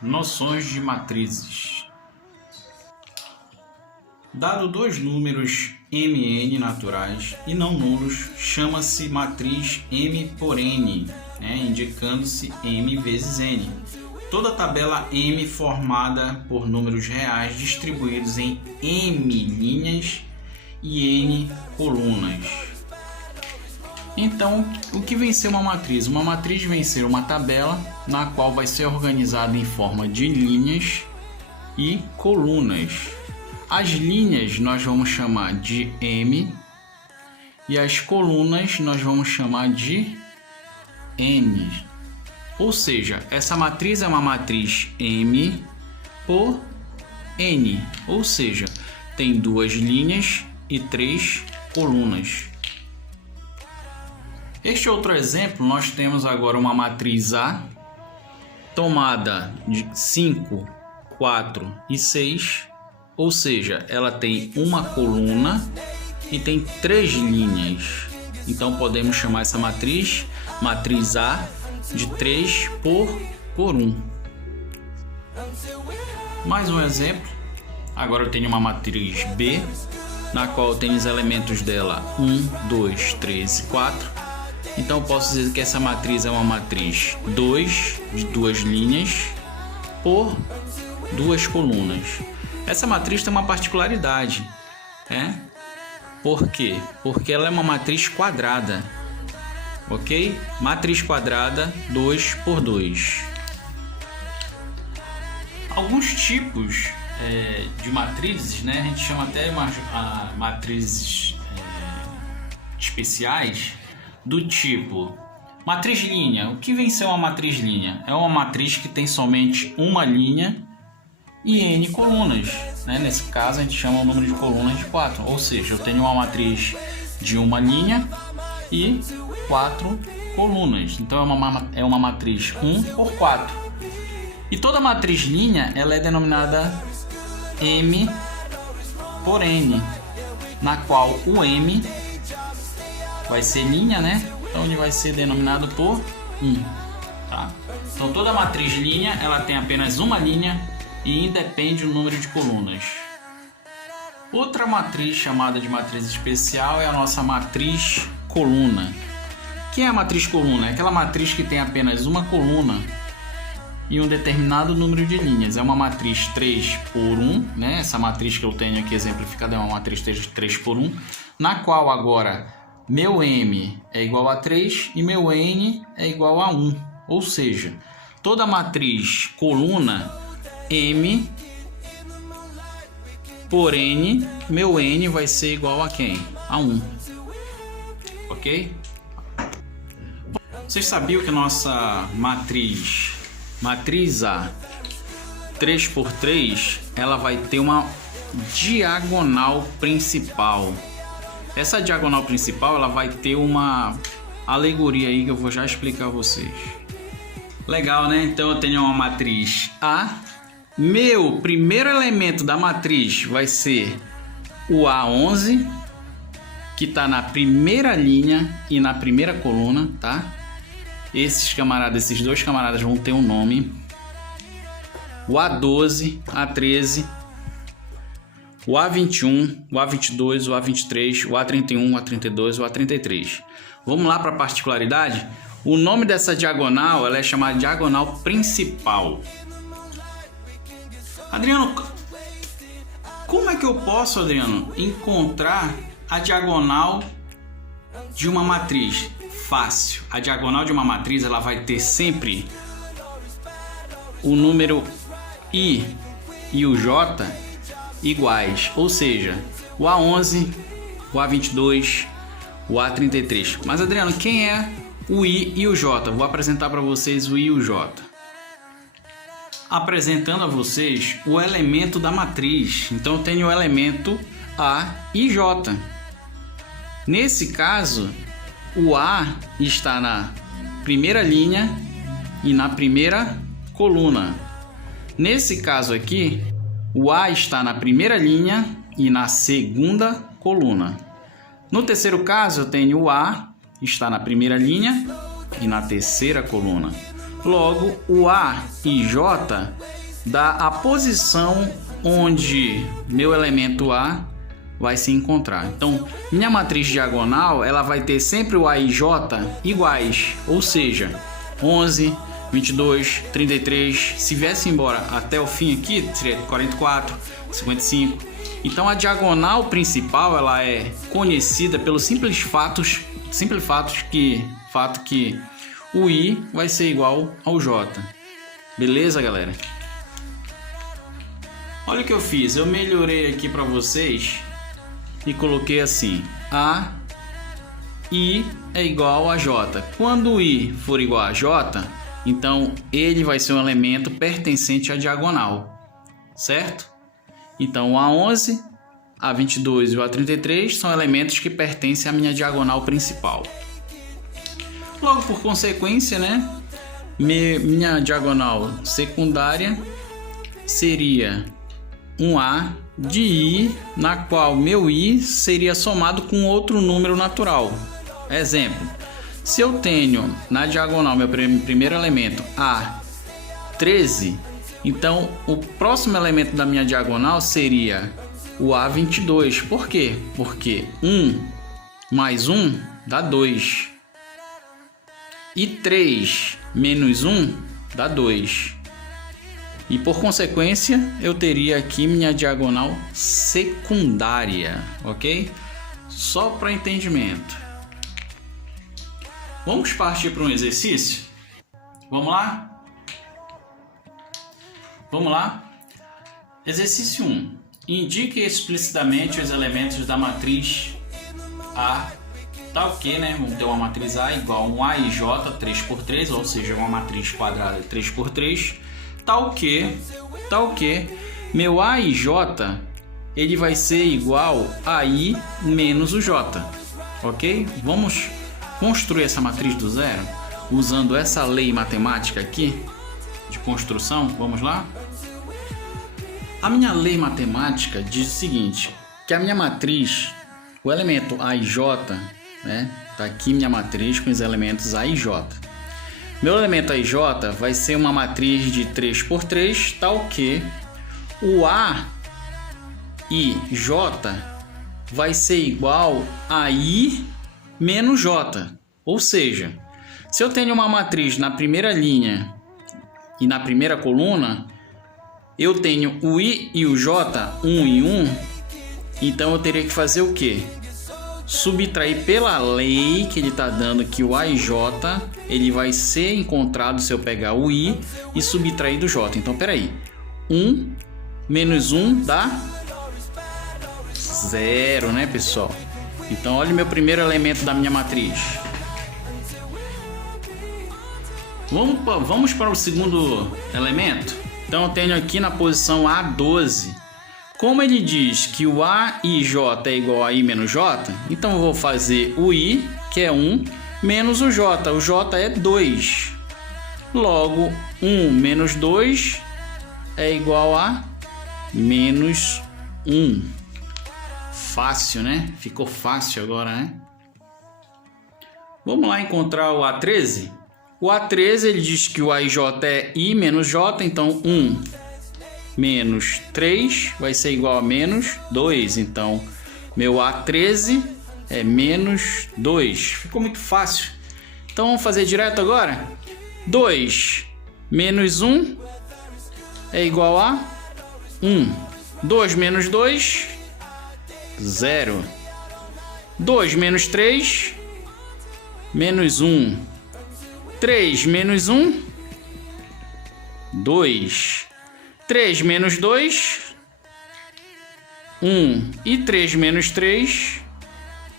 Noções de matrizes. Dado dois números mn naturais e não nulos, chama-se matriz M por N, indicando-se M vezes N. Toda tabela M formada por números reais distribuídos em M linhas e N colunas. Então, o que vem ser uma matriz? Uma matriz vem ser uma tabela na qual vai ser organizada em forma de linhas e colunas. As linhas nós vamos chamar de M e as colunas nós vamos chamar de N. Ou seja, essa matriz é uma matriz M por N, ou seja, tem duas linhas e três colunas. Este outro exemplo, nós temos agora uma matriz A tomada de 5, 4 e 6, ou seja, ela tem uma coluna e tem três linhas. Então podemos chamar essa matriz A de 3 por 1. Mais um exemplo. Agora eu tenho uma matriz B, na qual eu tenho os elementos dela 1, 2, 3 e 4. Então eu posso dizer que essa matriz é uma matriz 2 de duas linhas por duas colunas. Essa matriz tem uma particularidade, Por quê? Porque ela é uma matriz quadrada, ok? Matriz quadrada 2 por 2. Alguns tipos de matrizes, a gente chama até matrizes especiais, do tipo matriz linha. O que vem ser uma matriz linha? É uma matriz que tem somente uma linha e N colunas. Nesse caso a gente chama o número de colunas de 4, ou seja, eu tenho uma matriz de uma linha e 4 colunas. Então é uma matriz 1 por 4. E toda matriz linha ela é denominada M por N, na qual o M vai ser linha, Então ele vai ser denominado por 1, tá? Então toda matriz linha ela tem apenas uma linha e independe do número de colunas. Outra matriz chamada de matriz especial é a nossa matriz coluna. O que é a matriz coluna? É aquela matriz que tem apenas uma coluna e um determinado número de linhas. É uma matriz 3 por 1, Essa matriz que eu tenho aqui exemplificada é uma matriz 3 por 1, na qual agora meu M é igual a 3 e meu N é igual a 1. Ou seja, toda matriz coluna M por N, meu N vai ser igual a quem? A 1. Ok? Vocês sabiam que a nossa matriz A 3 por 3, ela vai ter uma diagonal principal. Essa diagonal principal ela vai ter uma alegoria aí que eu vou já explicar a vocês. Legal, Então eu tenho uma matriz A. Meu primeiro elemento da matriz vai ser o A11, que está na primeira linha e na primeira coluna, tá? Esses dois camaradas vão ter um nome. O A12, A13, o A21, o A22, o A23, o A31, o A32, o A33. Vamos lá para a particularidade? O nome dessa diagonal ela é chamada diagonal principal. Adriano, como é que eu posso, encontrar a diagonal de uma matriz? Fácil. A diagonal de uma matriz ela vai ter sempre o número I e o J iguais, ou seja, o A11, o A22, o A33. Mas Adriano, quem é o I e o J? Vou apresentar para vocês o I e o J. Apresentando a vocês o elemento da matriz. Então eu tenho o elemento A e J. Nesse caso, o A está na primeira linha e na primeira coluna. Nesse caso aqui, o A está na primeira linha e na segunda coluna. No terceiro caso, eu tenho o A está na primeira linha e na terceira coluna. Logo, o A e J dá a posição onde meu elemento A vai se encontrar. Então, minha matriz diagonal, ela vai ter sempre o A e J iguais, ou seja, 11, 22, 33, se viesse embora até o fim aqui, seria 44, 55. Então, a diagonal principal, ela é conhecida pelo simples fato que o I vai ser igual ao J. Beleza, galera? Olha o que eu fiz, eu melhorei aqui para vocês e coloquei assim: A, I é igual a J. Quando o I for igual a J, então ele vai ser um elemento pertencente à diagonal, certo? Então o A11, A22 e o A33 são elementos que pertencem à minha diagonal principal. Logo, por consequência, né, minha diagonal secundária seria um A de I, na qual meu I seria somado com outro número natural. Exemplo, se eu tenho na diagonal meu primeiro elemento A13, então o próximo elemento da minha diagonal seria o A22. Por quê? Porque 1 mais 1 dá 2. E 3 menos 1 dá 2. E por consequência, eu teria aqui minha diagonal secundária, ok? Só para entendimento. Vamos partir para um exercício? Vamos lá? Vamos lá? Exercício 1. Indique explicitamente os elementos da matriz A. Tal que, né? Vamos ter uma matriz A igual a um A e J 3x3, ou seja, uma matriz quadrada 3x3. Tal que meu A e J ele vai ser igual a I menos o J, ok? Vamos construir essa matriz do zero usando essa lei matemática aqui de construção. Vamos lá? A minha lei matemática diz o seguinte, que a minha matriz, o elemento A e J, né? Tá aqui minha matriz com os elementos A e J. Meu elemento A e J vai ser uma matriz de 3x3, tal que o A e J vai ser igual a I menos J. Ou seja, se eu tenho uma matriz na primeira linha e na primeira coluna, eu tenho o I e o J, 1 e 1, então eu teria que fazer o quê? Subtrair pela lei que ele está dando que o A e J ele vai ser encontrado se eu pegar o I e subtrair do J. Então, peraí. 1 menos 1 dá 0, né, pessoal? Então, olha o meu primeiro elemento da minha matriz. Vamos para o segundo elemento? Então, eu tenho aqui na posição A12. Como ele diz que o A e J é igual a I menos J, então eu vou fazer o I, que é 1, menos o J. O J é 2. Logo, 1 menos 2 é igual a menos 1. Fácil, né? Ficou fácil agora, né? Vamos lá encontrar o A13? O A13 ele diz que o A e J é I menos J, então 1 menos 3 vai ser igual a menos 2. Então, meu A13 é menos 2. Ficou muito fácil. Então, vamos fazer direto agora? 2 menos 1 é igual a 1. 2 menos 2, 0. 2 menos 3, menos 1. 3 menos 1, 2. 3 menos 2, 1. E 3 menos 3,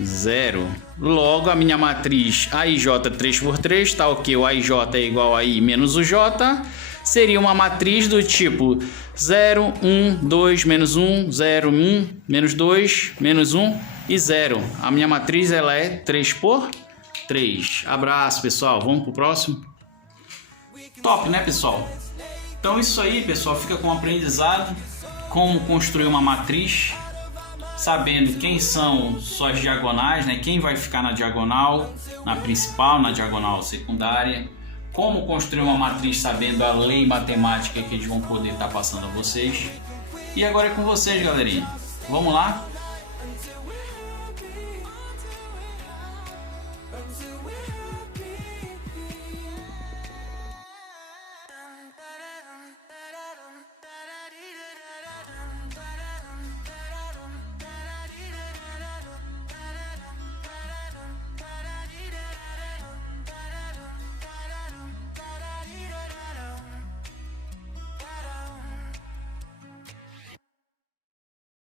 0. Logo, a minha matriz A e J 3x3, tal que o A e J é igual a I menos o J, seria uma matriz do tipo 0, 1, 2, menos 1, 0, 1, menos 2, menos 1 e 0. A minha matriz ela é 3x3. Abraço, pessoal. Vamos pro próximo? Top, né, pessoal? Então isso aí, pessoal, fica com aprendizado, como construir uma matriz, sabendo quem são suas diagonais, né? Quem vai ficar na diagonal, na principal, na diagonal secundária, como construir uma matriz sabendo a lei matemática que eles vão poder estar passando a vocês. E agora é com vocês, galerinha. Vamos lá?